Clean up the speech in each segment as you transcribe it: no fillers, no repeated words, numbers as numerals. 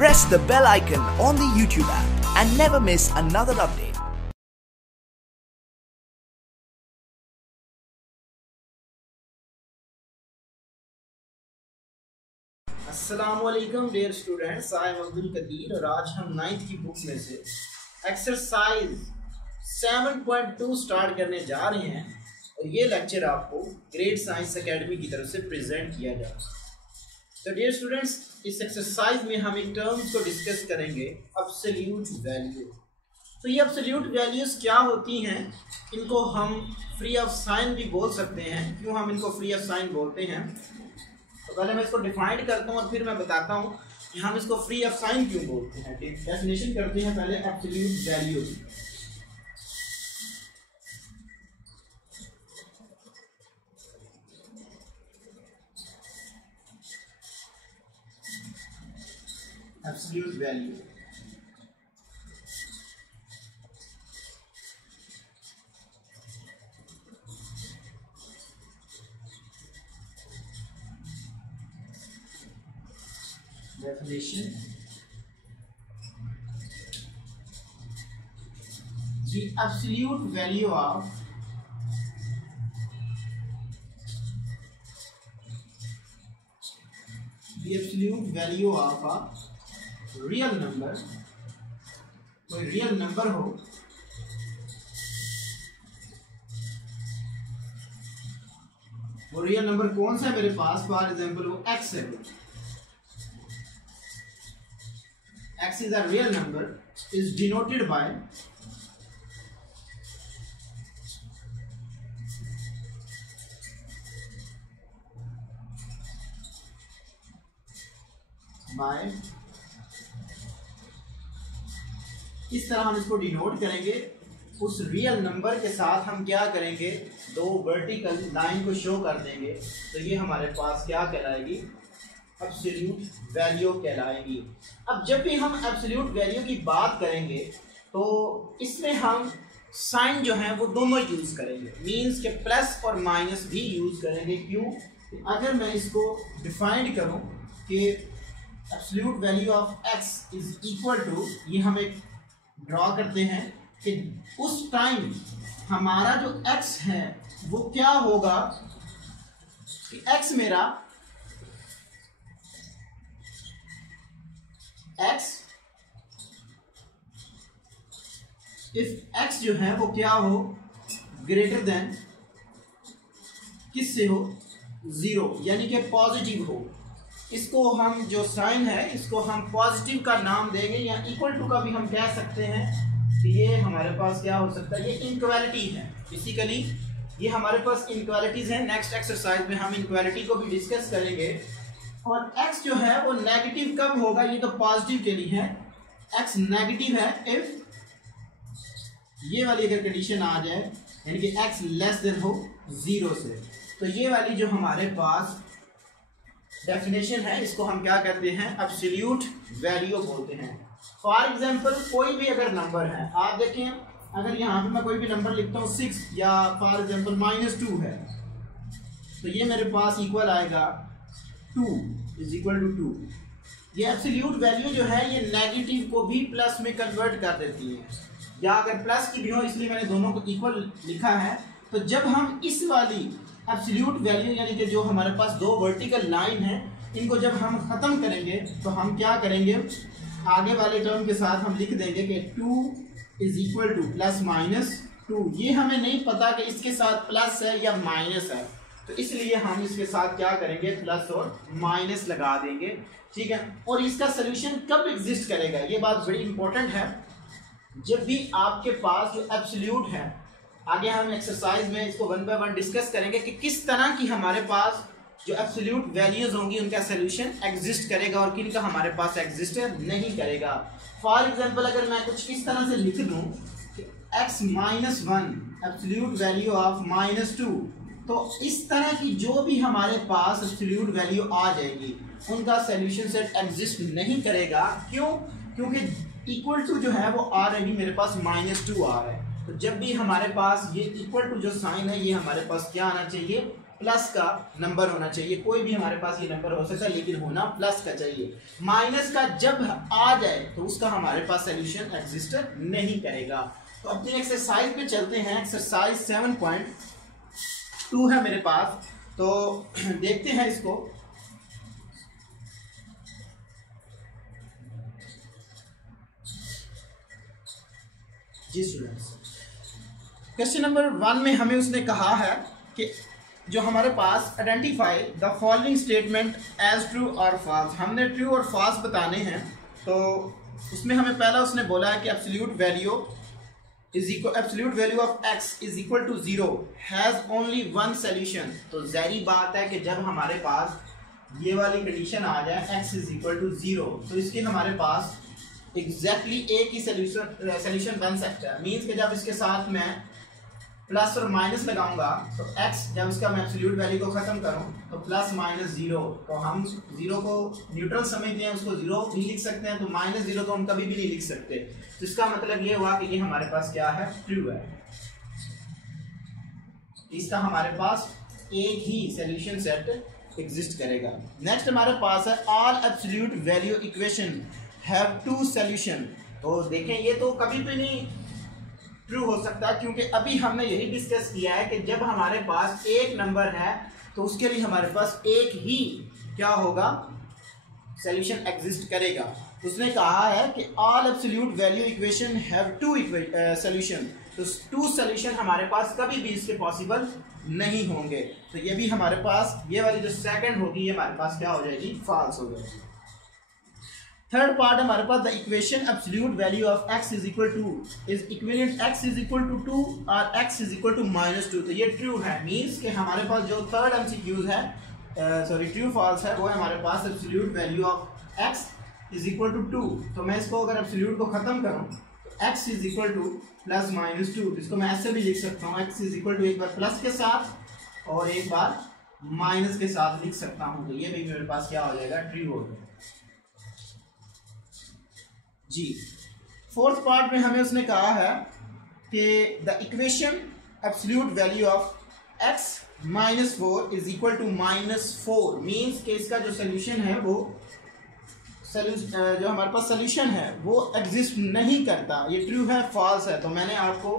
Press the bell icon on the YouTube app and never miss another update. अस्सलामुअलैकुम dear students, I am Abdul Qadir और आज हम 9th की book में से एक्सरसाइज 7.2 स्टार्ट करने जा रहे हैं और ये लेक्चर आपको ग्रेड साइंस एकेडमी की तरफ से प्रेजेंट किया जा रहा है। तो डियर स्टूडेंट्स, इस एक्सरसाइज में हम एक टर्म्स को डिस्कस करेंगे, एब्सोल्यूट वैल्यू। तो ये एब्सोल्यूट वैल्यूज़ क्या होती हैं, इनको हम फ्री ऑफ साइन भी बोल सकते हैं। क्यों हम इनको फ्री ऑफ साइन बोलते हैं, तो पहले मैं इसको डिफाइन करता हूँ और फिर मैं बताता हूँ कि हम इसको फ्री ऑफ साइन क्यों बोलते हैं। डेफिनेशन करते हैं पहले absolute value. Absolute value definition: the absolute value of a real number, कोई रियल नंबर हो, वो रियल नंबर कौन सा है मेरे पास, फॉर एग्जाम्पल वो x है। X is a real number, is denoted by इस तरह हम इसको डिनोट करेंगे। उस रियल नंबर के साथ हम क्या करेंगे, दो वर्टिकल लाइन को शो कर देंगे, तो ये हमारे पास क्या कहलाएगी, एब्सोल्यूट वैल्यू कहलाएगी। अब जब भी हम एब्सोल्यूट वैल्यू की बात करेंगे तो इसमें हम साइन जो है वो दोनों यूज़ करेंगे, मींस के प्लस और माइनस भी यूज़ करेंगे। क्यों, अगर मैं इसको डिफाइन करूं कि absolute value of x is equal to, ये हम एक ड्रॉ करते हैं कि उस टाइम हमारा जो x है वो क्या होगा, कि x मेरा इफ x जो है वो क्या हो, ग्रेटर देन किससे हो, 0, यानी कि पॉजिटिव हो। इसको हम जो साइन है इसको हम पॉजिटिव का नाम देंगे, या इक्वल टू का भी हम कह सकते हैं कि ये हमारे पास क्या हो सकता है, ये इनक्वालिटी है। बेसिकली ये हमारे पास इनक्वालिटीज हैं। नेक्स्ट एक्सरसाइज में हम इनक्वालिटी को भी डिस्कस करेंगे। और x जो है वो नेगेटिव कब होगा, ये तो पॉजिटिव के लिए है। x नेगेटिव है इफ ये वाली अगर कंडीशन आ जाए, यानी कि x लेस देन हो 0 से, तो ये वाली जो हमारे पास डेफिनेशन है इसको हम क्या कहते हैं, एब्सोल्यूट वैल्यू बोलते हैं। फॉर एग्जांपल कोई भी अगर नंबर है, आप देखें अगर यहाँ पे मैं कोई भी नंबर लिखता हूँ 6 या फॉर एग्जांपल -2 है, तो ये मेरे पास इक्वल आएगा 2 इज इक्वल टू 2। ये एब्सोल्यूट वैल्यू जो है ये नेगेटिव को भी प्लस में कन्वर्ट कर देती है, या अगर प्लस की भी हो, इसलिए मैंने दोनों को इक्वल लिखा है। तो जब हम इस वाली एब्सोल्यूट वैल्यू, यानी कि जो हमारे पास दो वर्टिकल लाइन है, इनको जब हम ख़त्म करेंगे तो हम क्या करेंगे, आगे वाले टर्म के साथ हम लिख देंगे कि 2 is equal to plus minus 2। ये हमें नहीं पता कि इसके साथ प्लस है या माइनस है, तो इसलिए हम इसके साथ क्या करेंगे, प्लस और माइनस लगा देंगे। ठीक है, और इसका सोल्यूशन कब एग्जिस्ट करेगा, ये बात बड़ी इंपॉर्टेंट है। जब भी आपके पास जो एब्सोल्यूट है, आगे हम एक्सरसाइज में इसको 1 बाय 1 डिस्कस करेंगे कि किस तरह की हमारे पास जो एब्सोल्यूट वैल्यूज होंगी उनका सोल्यूशन एग्जिस्ट करेगा और किनका हमारे पास एग्जिस्ट नहीं करेगा। फॉर एग्जांपल अगर मैं कुछ इस तरह से लिख दूं कि x -1 एब्सोल्यूट वैल्यू ऑफ -2, तो इस तरह की जो भी हमारे पास एब्सोल्यूट वैल्यू आ जाएगी उनका सोल्यूशन सेट एग्जिस्ट नहीं करेगा। क्यों, क्योंकि इक्वल टू जो है वो ऑलरेडी मेरे पास -2 आ रहा है। तो जब भी हमारे पास ये इक्वल टू जो साइन है, ये हमारे पास क्या आना चाहिए, प्लस का नंबर होना चाहिए। कोई भी हमारे पास ये नंबर हो सकता है लेकिन होना प्लस का चाहिए। माइनस का जब आ जाए तो उसका हमारे पास सोल्यूशन एग्जिस्ट नहीं करेगा। तो अपनी एक्सरसाइज पे चलते हैं। एक्सरसाइज 7.2 है मेरे पास, तो देखते हैं इसको। जी स्टूडेंट्स, क्वेश्चन नंबर 1 में हमें उसने कहा है कि जो हमारे पास identify the following statement as true और फॉल्स, हमने ट्रू और फॉल्स बताने हैं। तो उसमें हमें पहला उसने बोला है कि absolute value of x is equal to 0 has only one solution. तो ज़ाहिर बात है कि जब हमारे पास ये वाली कंडीशन आ जाए x इज इक्वल टू 0, तो इसके हमारे पास एग्जैक्टली एक ही सोल्यूशन बन सकता है। मीन्स कि जब इसके साथ मैं प्लस और माइनस लगाऊंगा तो x जब इसका मैं एब्सोल्यूट वैल्यू को खत्म करूं तो प्लस माइनस 0, तो हम 0 को न्यूट्रल समझते हैं, उसको 0 भी लिख सकते हैं, तो माइनस 0 तो हम कभी भी नहीं लिख सकते। तो इसका मतलब ये हुआ कि ये हमारे पास क्या है, ट्रू है। इसका हमारे पास एक ही सोल्यूशन सेट एग्जिस्ट करेगा। नेक्स्ट हमारे पास है all absolute value equation have two solution. तो देखें ये तो कभी भी नहीं ट्रू हो सकता, क्योंकि अभी हमने यही डिस्कस किया है कि जब हमारे पास एक नंबर है तो उसके लिए हमारे पास एक ही क्या होगा, सॉल्यूशन एग्जिस्ट करेगा। उसने कहा है कि all absolute value equation have two solution, तो टू सॉल्यूशन हमारे पास कभी भी इसके पॉसिबल नहीं होंगे। तो ये भी हमारे पास ये वाली जो सेकंड होगी ये हमारे पास क्या हो जाएगी, फॉल्स हो जाएगी। थर्ड पार्ट हमारे पास the equation absolute value of x is equal to is equivalent x is equal to 2 और x इज इक्वल टू -2। तो ये ट्रू है। मींस कि हमारे पास जो थर्ड एमसीक्यूज है, सॉरी ट्रू फॉल्स है, वो है हमारे पास absolute value of x is equal to 2। तो मैं इसको अगर एब्सोल्यूट को खत्म करूं तो x is equal to plus -2, इसको मैं ऐसे भी लिख सकता हूं, x इज इक्वल टू एक बार प्लस के साथ और एक बार माइनस के साथ लिख सकता हूं। तो ये भी मेरे पास क्या हो जाएगा, ट्रू हो जाएगा। जी फोर्थ पार्ट में हमें उसने कहा है कि the equation absolute value of x -4 is equal to -4। Means कि इसका जो सोल्यूशन है वो जो हमारे पास सोल्यूशन है वो एग्जिस्ट नहीं करता। ये ट्रू है, फॉल्स है। तो मैंने आपको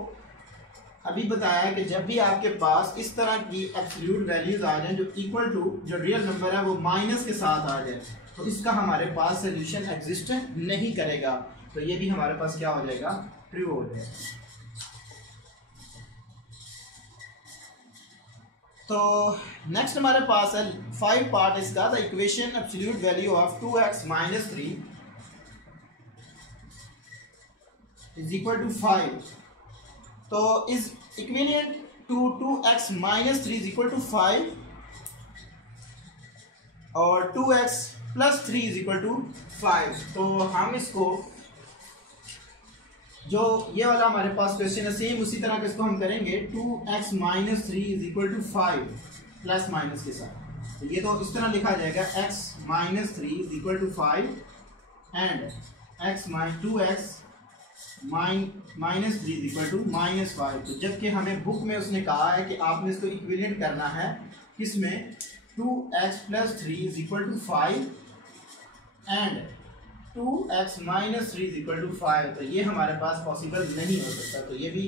अभी बताया कि जब भी आपके पास इस तरह की एब्सोल्यूट वैल्यूज आ जाए जो इक्वल टू जो रियल नंबर है वो माइनस के साथ आ जाए तो इसका हमारे पास सोल्यूशन एग्जिस्ट नहीं करेगा। तो ये भी हमारे पास क्या हो जाएगा, ट्रू हो जाएगा। तो नेक्स्ट हमारे पास है 5 पार्ट इसका, the equation absolute value of 2x - 3 is equal to 5। तो is equivalent to 2x - 3 is equal to 5 और 2x + 3 इज इक्वल टू 5। तो हम इसको जो ये वाला हमारे पास क्वेश्चन है सेम उसी तरह के इसको हम करेंगे। 2x - 3 is equal to 5 plus minus के साथ। तो ये तो इस तरह लिखा जाएगा, x - 3 is equal to 5 and 2x - 3 is equal to -5। तो जबकि हमें बुक में उसने कहा है कि आपने इसको इक्विवेलेंट करना है किसमें, 2x + 3 is equal to 5 and 2x - 3 is equal to 5। तो ये हमारे पास पॉसिबल नहीं हो सकता। तो ये भी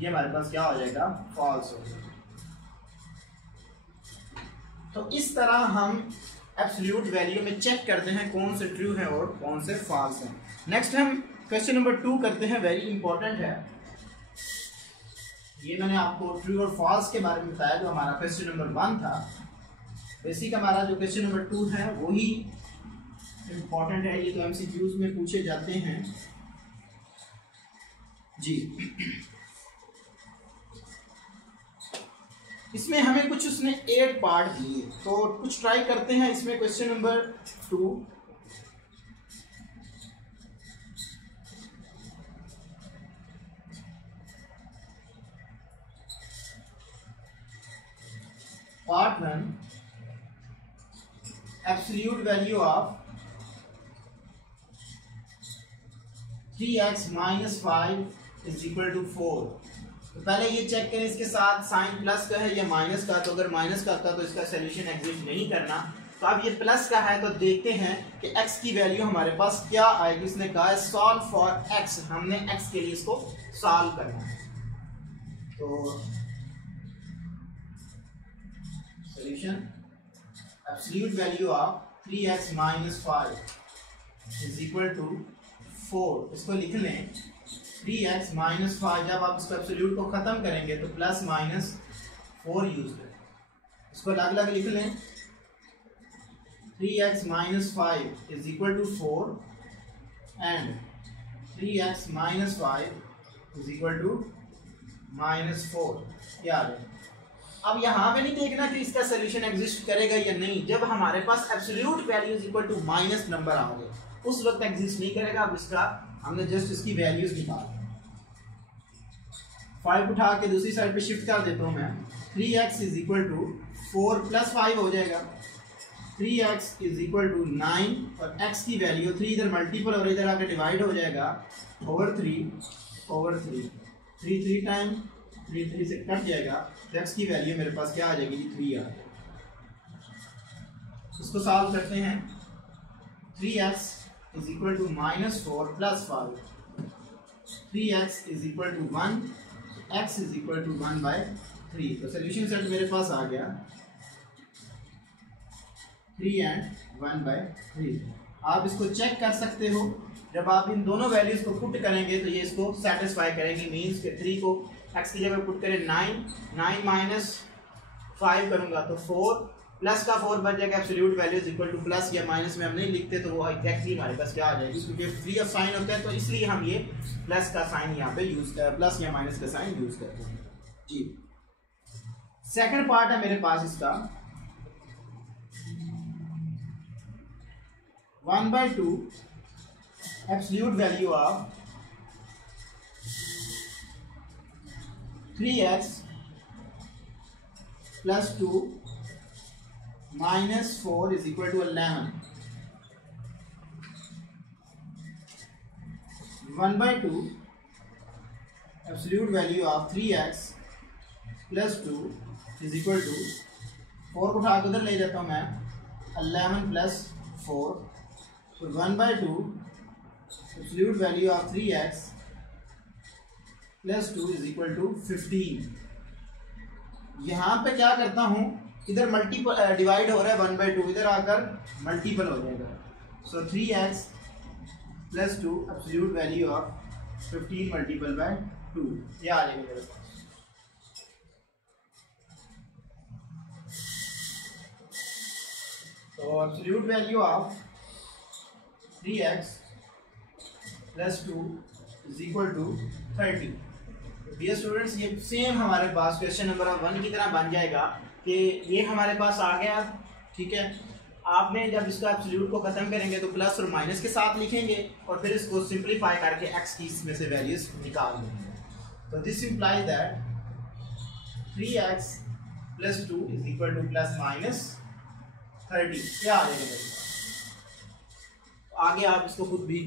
ये हमारे पास क्या हो जाएगा, फॉल्स हो जाएगा। तो इस तरह हम एब्सोल्यूट वैल्यू में चेक करते हैं कौन से ट्रू है और कौन से फॉल्स हैं। नेक्स्ट हम क्वेश्चन नंबर 2 करते हैं, वेरी इंपॉर्टेंट है। ये मैंने आपको ट्रू और फॉल्स के बारे में बताया जो हमारा क्वेश्चन नंबर 1 था। बेसिक हमारा जो क्वेश्चन नंबर 2 है वही इम्पॉर्टेंट है। ये तो एमसीक्यूज में पूछे जाते हैं जी। इसमें हमें कुछ उसने 8 पार्ट दिए, तो कुछ ट्राई करते हैं इसमें। Question number 2 part 1, absolute value of 3x - 5 is equal to 4। तो पहले ये चेक करें इसके साथ साइन प्लस का है या माइनस का, तो अगर माइनस का था तो इसका सोल्यूशन एग्जिस्ट नहीं करना। तो अब ये प्लस का है तो देखते हैं कि x की वैल्यू हमारे पास क्या आएगी। इसने कहा है सॉल्व फॉर x, हमने x के लिए इसको सॉल्व करना है। तो solution absolute value of 3x minus 5 is equal to 4। इसको लिख लें 3x माइनस 5। जब आप इसको एब्सोल्यूट को खत्म करेंगे तो प्लस माइनस 4 यूज करें। इसको अलग अलग लिख लें 3x minus 5 is equal to 4 and 3x minus 5 is equal to minus 4। याद है, अब यहाँ पे नहीं देखना कि इसका सोल्यूशन एग्जिस्ट करेगा या नहीं। जब हमारे पास absolute value is equal to minus number आ गए उस वक्त एग्जिस्ट नहीं करेगा। अब इसका हमने जस्ट इसकी वैल्यूज निकाल 5 उठा के दूसरी साइड पे शिफ्ट कर देता हूँ मैं। 3x is equal to 4 plus 5 हो जाएगा। 3x इज इक्वल टू 9 और x की वैल्यू 3 इधर मल्टीपल और इधर आकर डिवाइड हो जाएगा ओवर 3 3 टाइम 3 से कट जाएगा तो x की वैल्यू मेरे पास क्या आ जाएगी 3 आ जाएगी। इसको सॉल्व करते हैं। 3x is equal to minus 4 plus 5, 3x is equal to 1, x is equal to 1/3। तो सोल्यूशन सेट मेरे पास आ गया 3 and 1/3। आप इसको चेक कर सकते हो, जब आप इन दोनों वैल्यूज को पुट करेंगे तो ये इसको सेटिस्फाई करेंगे। मीन्स के 3 को x की जगह पुट करें 9 माइनस 5 करूंगा तो 4 प्लस का 4 बच जाएगा। Absolute value is equal to plus या माइनस में हम नहीं लिखते तो वो एग्जैक्टली हमारे पास क्या आ जाएगी, क्योंकि फ्री ऑफ साइन होता है तो इसलिए हम ये प्लस का साइन यहाँ पे यूज कर प्लस या माइनस का साइन यूज करते हैं जी। सेकंड पार्ट है मेरे पास इसका 1/2 absolute value of 3x plus 2 minus 4 is equal to 11। 1/2 absolute value of 3x plus 2 is equal to 4 को उठा के उधर ले जाता हूँ मैं 11 प्लस 4। तो 1/2 absolute value of 3x plus 2 is equal to 15। यहाँ पे क्या करता हूँ, इधर मल्टीपल डिवाइड हो रहा है 1/2, इधर आकर मल्टीपल हो जाएगा। So 3x plus 2 absolute value of 15 multiple by 2 ये आ जाएगा मेरे पास। तो absolute value of 3x plus 2 is equal to 30। Dear students, ये सेम हमारे पास क्वेश्चन नंबर 1 की तरह बन जाएगा कि ये हमारे पास आ गया, ठीक है। आपने जब इसका एब्सोल्यूट को खत्म करेंगे तो प्लस और माइनस के साथ लिखेंगे और फिर इसको सिंपलीफाई करके x की इसमें से वैल्यूज निकाल देंगे। तो this implies that 3x plus 2 is equal to plus minus 30। क्या आ जाएगा? आगे आप इसको खुद भी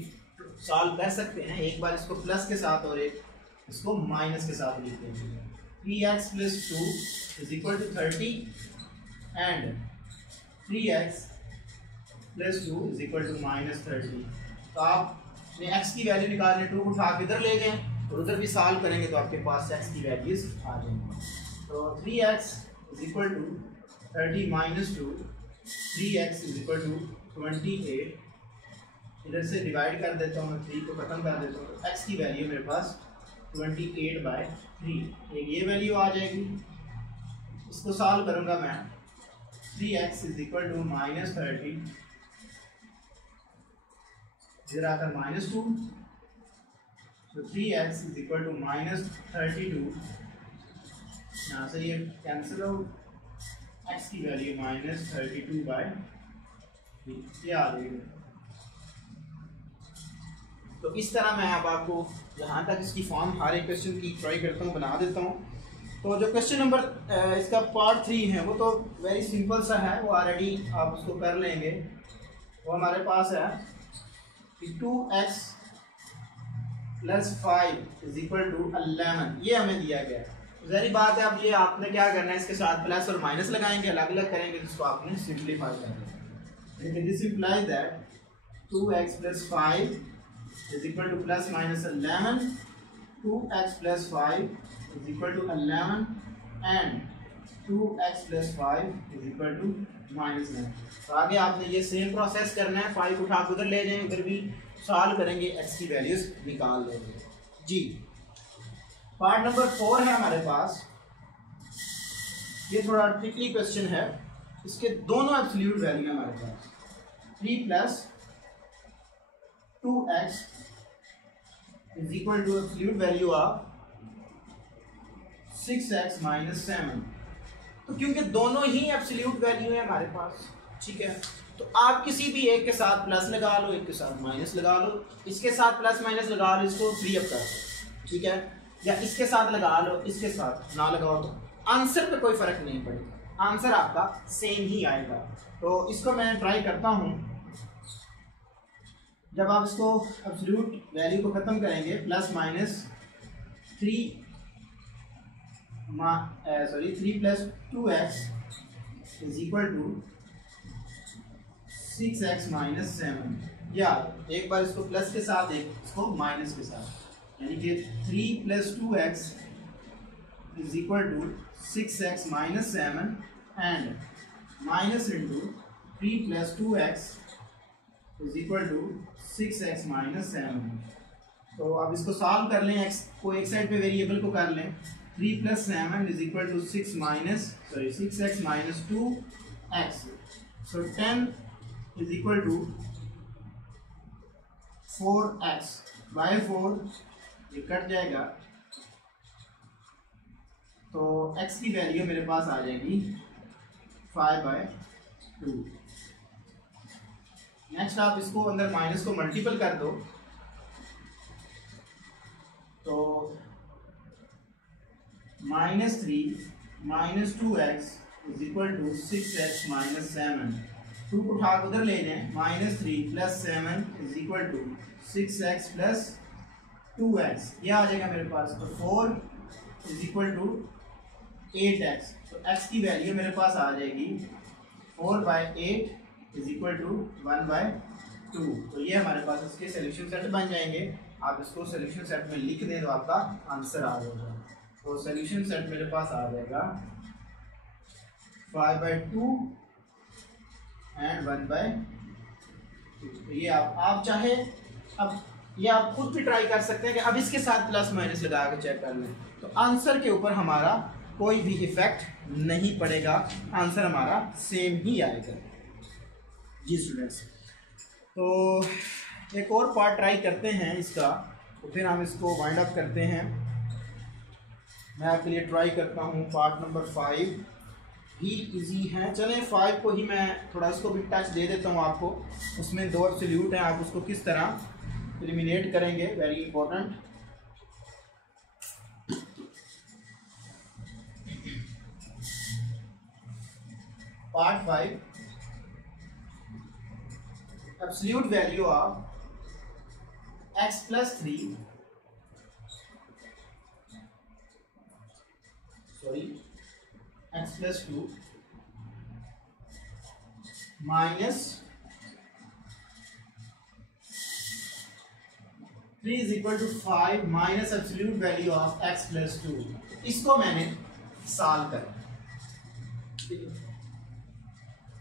सॉल्व कर सकते हैं। एक बार इसको प्लस के साथ और एक इसको माइनस के साथ लिख देंगे। 3x plus 2 is equal to 30 and 3x plus 2 is equal to minus 30। तो आपने x की वैल्यू निकालने 2 उठा के इधर ले गए और उधर भी सॉल्व करेंगे तो आपके पास x की वैल्यूज आ जाएंगी। तो 3x is equal to 30 minus 2, 3x is equal to 28। इधर से डिवाइड कर देता हूँ मैं, 3 को खत्म कर देता हूँ तो x की वैल्यू मेरे पास 28/3 एक ये वैल्यू आ जाएगी। इसको सॉल्व करूंगा मैं। 3x is equal to minus 30, इधर आकर माइनस 2, तो 3x is equal to minus 32। यहाँ से ये कैंसिल हो, x की वैल्यू माइनस 32/3 ये आ जाएगी। तो इस तरह मैं अब आपको जहाँ तक इसकी फॉर्म हर एक क्वेश्चन की ट्राई करता हूँ, बना देता हूँ। तो जो क्वेश्चन नंबर इसका पार्ट 3 है वो तो वेरी सिंपल सा है, वो ऑलरेडी आप उसको कर लेंगे। वो हमारे पास है कि 2x plus 5 is equal to 11, ये हमें दिया गया है। ज़ाहिर बात है, अब ये आपने क्या करना है, इसके साथ प्लस और माइनस लगाएंगे, अलग अलग करेंगे, जिसको आपने सिंप्लीफाई करना है। This implies that 2x plus 5 is equal to plus minus 11, 2x plus 5 is equal to 11 and 2x plus 5 is equal to minus 9। तो आगे आपने ये सेम प्रोसेस करना है, 5 उठा के उधर ले जाएं, उधर भी सॉल्व करेंगे, x की वैल्यूज निकाल लेंगे जी। पार्ट नंबर 4 है हमारे पास, ये थोड़ा ट्रिकी क्वेश्चन है, इसके दोनों एब्सोल्यूट वैल्यू है हमारे पास, 3 plus 2x is equal to absolute value of 6x minus 7। तो क्योंकि दोनों ही एब्सोल्यूट वैल्यू है हमारे पास, ठीक है, तो आप किसी भी एक के साथ प्लस लगा लो, एक के साथ माइनस लगा लो, इसके साथ प्लस माइनस लगा लो, इसको फ्री अप कर दो, ठीक है, या इसके साथ लगा लो, इसके साथ ना लगाओ, तो आंसर पे कोई फर्क नहीं पड़ेगा, आंसर आपका सेम ही आएगा। तो इसको मैं ट्राई करता हूँ, जब आप इसको एब्सोल्यूट वैल्यू को खत्म करेंगे, plus minus 3 plus 2x is equal to 6x minus 7, या एक बार इसको प्लस के साथ, एक इसको माइनस के साथ, यानी कि 3 plus 2x is equal to 6x minus 7 and minus into 3 plus 2x is equal to 6x minus 7। तो अब इसको सॉल्व कर लें, x को एक साइड पे वेरिएबल को कर लें, 3 plus 7 is equal to 6x minus 2x, so 10 is equal to 4x by 4, ये कट जाएगा, तो x की वैल्यू मेरे पास आ जाएगी 5/2। नेक्स्ट आप इसको अंदर माइनस को मल्टीपल कर दो, तो minus 3 minus 2x is equal to 6x minus 7, 2 को उठा कर उधर ले जाएं, minus 3 plus 7 is equal to 6x plus 2x, ये आ जाएगा मेरे पास, तो 4 इज इक्वल टू 8x, तो x की वैल्यू मेरे पास आ जाएगी 4/8 इज इक्वल टू 1/2। तो ये हमारे पास इसके सोल्यूशन सेट बन जाएंगे। आप इसको सोल्यूशन सेट में लिख दें तो आपका आंसर आ जाएगा। तो सोल्यूशन सेट मेरे पास आ जाएगा 5/2 एंड 1/2। तो ये आप चाहे, अब ये आप खुद भी ट्राई कर सकते हैं कि अब इसके साथ प्लस माइनस लगा के चेक कर लें, तो आंसर के ऊपर हमारा कोई भी इफेक्ट नहीं पड़ेगा, आंसर हमारा सेम ही आएगा जी स्टूडेंट्स। तो एक और पार्ट ट्राई करते हैं इसका, तो फिर हम इसको वाइंड अप करते हैं। मैं आपके लिए ट्राई करता हूँ पार्ट नंबर 5 भी इजी है। चलें 5 को ही मैं थोड़ा इसको भी टच दे देता हूँ आपको। उसमें 2 एब्सोल्यूट हैं, आप उसको किस तरह एलिमिनेट करेंगे, very important. Part 5, absolute value of x plus 3 x plus 2 minus 3 is equal to 5 minus absolute value of x plus 2। इसको मैंने सॉल्व करा,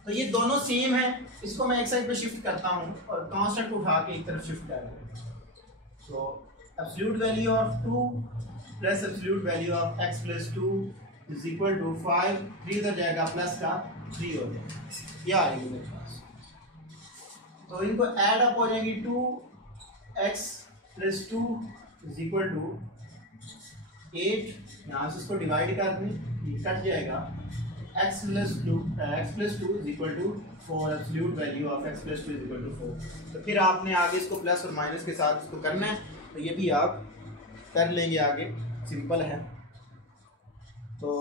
तो ये दोनों सेम है। इसको मैं एक साइड पे शिफ्ट करता हूँ और कांस्टेंट को उठा के एक तरफ शिफ्ट कर दूँ। तो absolute value of 2 plus absolute value of x plus 2 is equal to 5, 3 उधर जाएगा, प्लस का 3 हो जाएगा, ये आ जाएगी मेरे पास। तो इनको ऐड अप हो जाएंगी, 2x plus 2 is equal to 8, यहाँ से इसको डिवाइड कर दें, ये कट जाएगा, x plus 2 is equal to 4, absolute value of x plus 2 is equal to 4। तो फिर आपने आगे इसको प्लस और माइनस के साथ इसको करना है, तो ये भी आप कर लेंगे आगे, सिंपल है। तो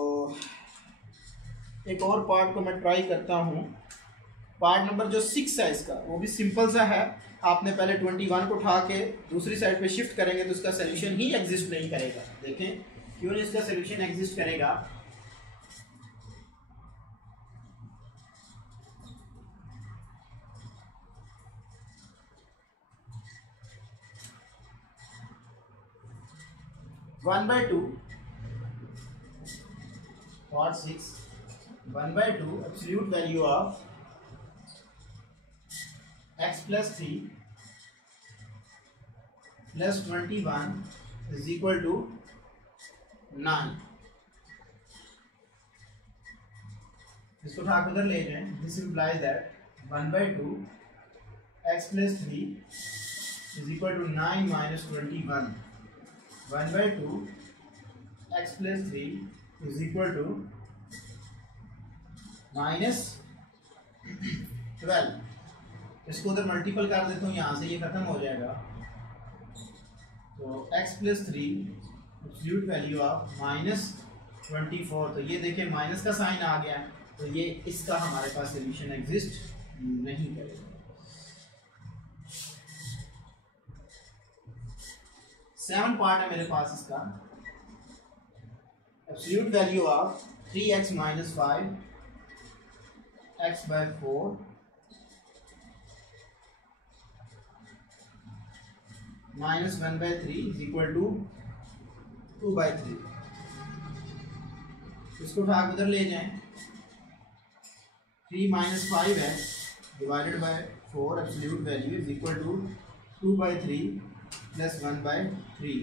एक और पार्ट को मैं ट्राई करता हूँ, पार्ट नंबर जो 6 है इसका, वो भी सिंपल सा है। आपने पहले 21 को उठा के दूसरी साइड पे शिफ्ट करेंगे तो इसका सोल्यूशन ही एग्जिस्ट नहीं करेगा। देखें क्यों नहीं इसका सोल्यूशन एग्जिस्ट करेगा। One by two part 6 1/2 absolute value of x plus 3 plus 21 is equal to 9। इसको उठा के उधर ले जाएं। This implies that 1/2 x plus 3 is equal to 9 minus 21। 1/2 x plus 3 is equal to minus 12। इसको उधर मल्टीपल कर देता हूँ, यहाँ से ये खत्म हो जाएगा। तो x plus 3 absolute value of -24। तो ये देखिए माइनस का साइन आ गया है, तो ये इसका हमारे पास सोल्यूशन एग्जिस्ट नहीं करेगा। 7 पार्ट है मेरे पास इसका। Absolute value of 3x - 5 x/4 -1/3 is equal to 2/3। इसको उठा के उधर ले जाएं। 3 - 5x divided by 4 absolute value is equal to 2/3 plus 1/3।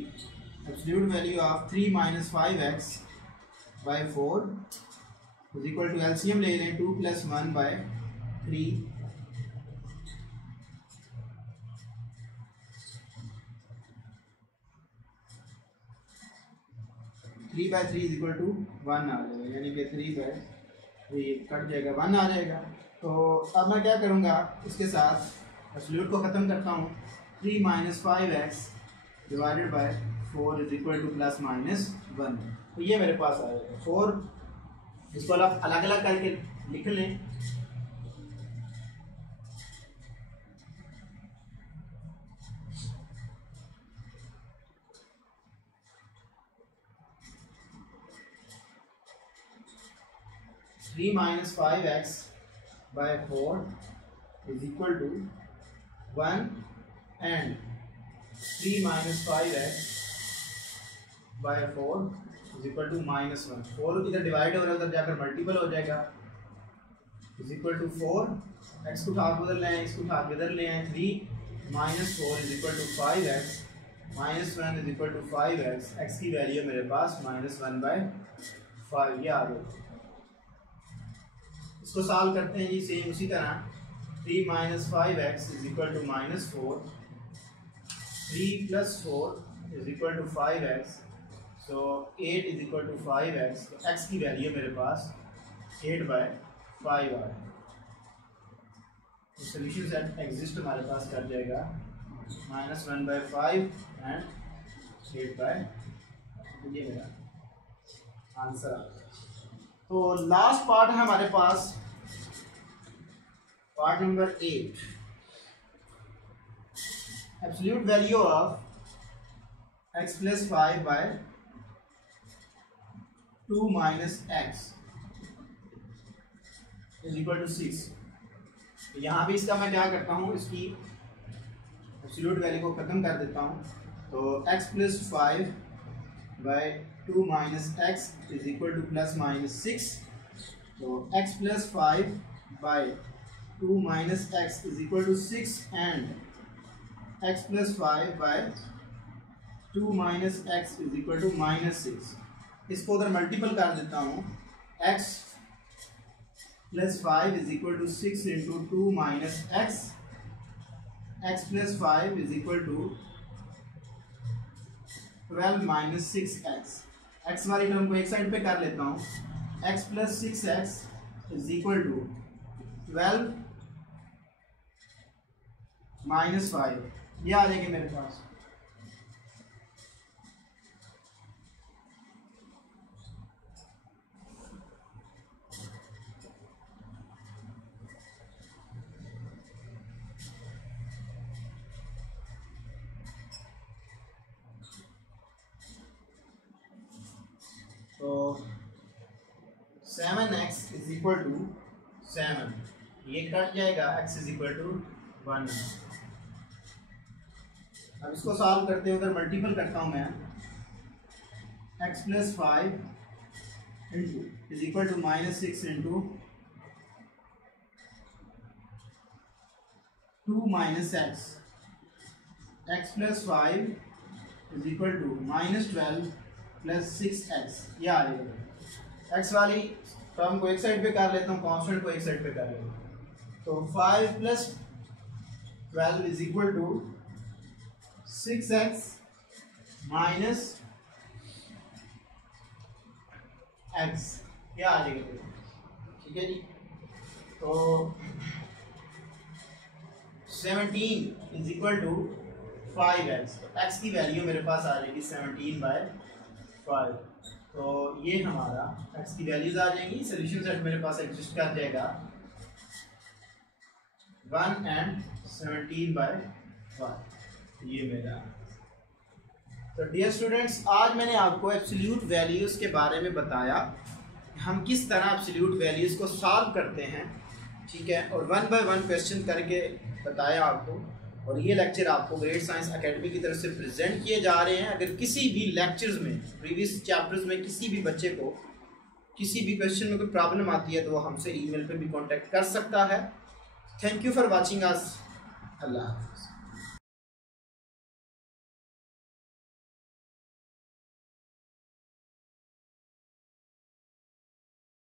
absolute value of 3 - 5x by 4 is equal to LCM ले लें 2 plus 1/3। 3/3 is equal to 1 आ जाएगा, यानी कि 3/3 कट जाएगा, 1 आ जाएगा। तो अब मैं क्या करूँगा, इसके साथ एब्सोल्यूट को ख़त्म करता हूँ। 3 - 5x divided by 4 is equal to ±1। तो ये मेरे पास आ जाएगा 4। इसको आप अलग अलग करके लिख लें। (3 - 5x by 4 is equal to 1 and 3 - 5x by 4 is equal to -1। 4 इधर डिवाइड हो रहा है, उधर जाकर मल्टीपल हो जाएगा। is equal to 4। x को उठा के उधर ले आए, इसको उठा के इधर ले आए। 3 - 4 is equal to 5x -1 is equal to 5x। x की वैल्यू मेरे पास -1/5 ये आ गई। इसको सॉल्व करते हैं जी सेम उसी तरह। 3 - 5x is equal to -4। 3 + 4 is equal to 5x। so 8 is equal to 5x। तो x की वैल्यू मेरे पास 8/5 आ रहा है। तो सोल्यूशन सेट एग्जिस्ट हमारे पास कर जाएगा -1/5 एंड 8/5। ये मेरा आंसर आ गया। तो लास्ट पार्ट है हमारे पास, part number 8। Absolute value of x + 5 by 2 - x is equal to 6। तो यहाँ भी इसका मैं क्या करता हूँ, इसकी एब्सोल्यूट वैल्यू को ख़त्म कर देता हूँ। तो x + 5 by 2 - x is equal to ±6। तो x + 5 by 2 - x is equal to 6 and x + 5 by 2 - x is equal to -6। इसको उधर मल्टीपल कर देता हूँ। x + 5 is equal to 6 into 2 - x। x + 5 is equal to 12 - 6x। x वाली term को एक side पे कर लेता हूँ। x + 6x is equal to 12 - 5। ये आ जाएगी मेरे पास। 7x इज इक्वल टू 7, ये कट जाएगा, x इज इक्वल टू 1। अब इसको सॉल्व करते हैं, उधर मल्टीपल करता हूँ मैं। x plus 5 is equal to -6 into 2 minus x, x plus 5 is equal to -12 plus 6x, ये आ जाएगा। x वाली टर्म को एक साइड पे कर लेता हूँ, कांस्टेंट को एक साइड पे कर लेता हूँ। तो 5 plus 12 is equal to 6x minus x, ये आ जाएगा। ठीक है जी, तो 17 इज इक्वल टू 5x, तो x की वैल्यू मेरे पास आ जाएगी 17/5। तो ये हमारा x की वैल्यूज आ जाएंगी। सोल्यूशन सेट मेरे पास एग्जिस्ट कर जाएगा 1 and 17/5, ये मेरा। तो डियर स्टूडेंट्स, आज मैंने आपको एब्सोल्यूट वैल्यूज के बारे में बताया, हम किस तरह एब्सोल्यूट वैल्यूज को सॉल्व करते हैं। ठीक है, और 1 बाय 1 क्वेश्चन करके बताया आपको। और ये लेक्चर आपको ग्रेड साइंस एकेडमी की तरफ से प्रेजेंट किए जा रहे हैं। अगर किसी भी लेक्चर्स में, प्रीवियस चैप्टर्स में किसी भी बच्चे को किसी भी क्वेश्चन में कोई प्रॉब्लम आती है तो वो हमसे ईमेल पे भी कांटेक्ट कर सकता है। Thank you for watching us. अल्लाह हाफ़िज़।